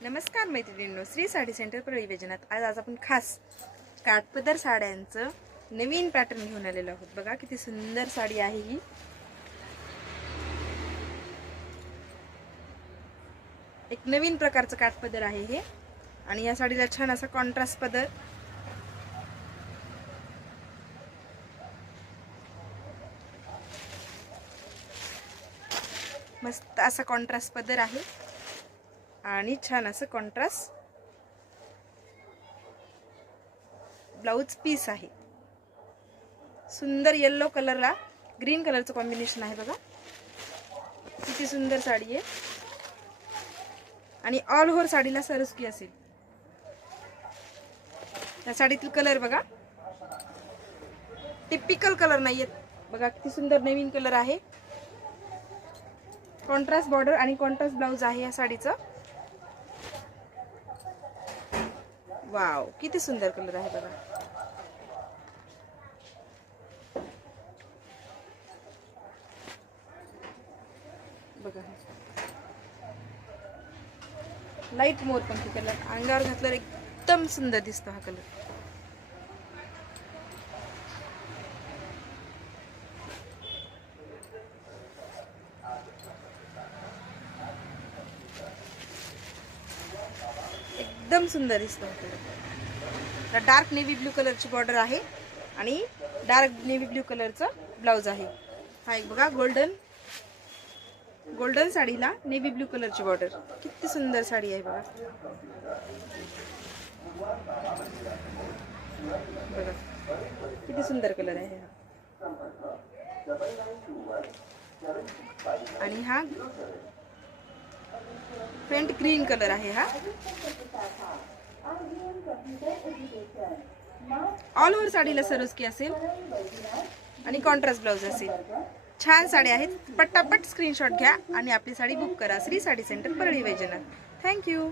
नमस्कार मैत्रिणींनो, श्री साडी सेंटर परळी वैजनाथ। आज आपण खास काठपदर साड्यांचं नवीन पॅटर्न घेऊन आलेलो आहोत। बघा किती सुंदर साडी आहे ही। एक नवीन प्रकारचं काठपदर आहे हे आणि या साडीला छान असा कॉन्ट्रास्ट पदर, मस्त असा कॉन्ट्रास्ट पदर आहे आणि छान असं कॉन्ट्रास्ट ब्लाउज पीस आहे। सुंदर येलो कलरला ग्रीन कलरचं कॉम्बिनेशन आहे। बघा किती सुंदर साडी आहे आणि ऑल ओव्हर साडीला सरस्की असेल। या साडीतील कलर बघा, टिपिकल कलर नाहीयेत। बघा किती सुंदर नवीन कलर आहे। कॉन्ट्रास्ट बॉर्डर आणि कॉन्ट्रास्ट ब्लाउज आहे या साडीचं। वाव, किती सुंदर कलर आहे बघा। बघा लाईट मोरपंखी कलर, अंगावर घातल्यावर एकदम सुंदर दिसतो हा कलर। एकदम सुंदर दिसतो हा कलर। डार्क नेव्ही ब्लू कलरची बॉर्डर आहे आणि डार्क नेव्ही ब्लू कलरचं ब्लाउज आहे। हा एक बघा गोल्डन साडीला नेव्ही ब्लू कलरची बॉर्डर। किती सुंदर साडी आहे बघा। बघा किती सुंदर कलर आहे हा। आणि हा फेंट ग्रीन कलर आहे हा। ऑल ओव्हर साडीला सरस्की असेल आणि कॉन्ट्रास्ट ब्लाउज असेल। छान साडी आहेत। पटापट स्क्रीनशॉट घ्या आणि आपली साडी बुक करा। श्री साडी सेंटर परळी वैजनाथ। थँक्यू।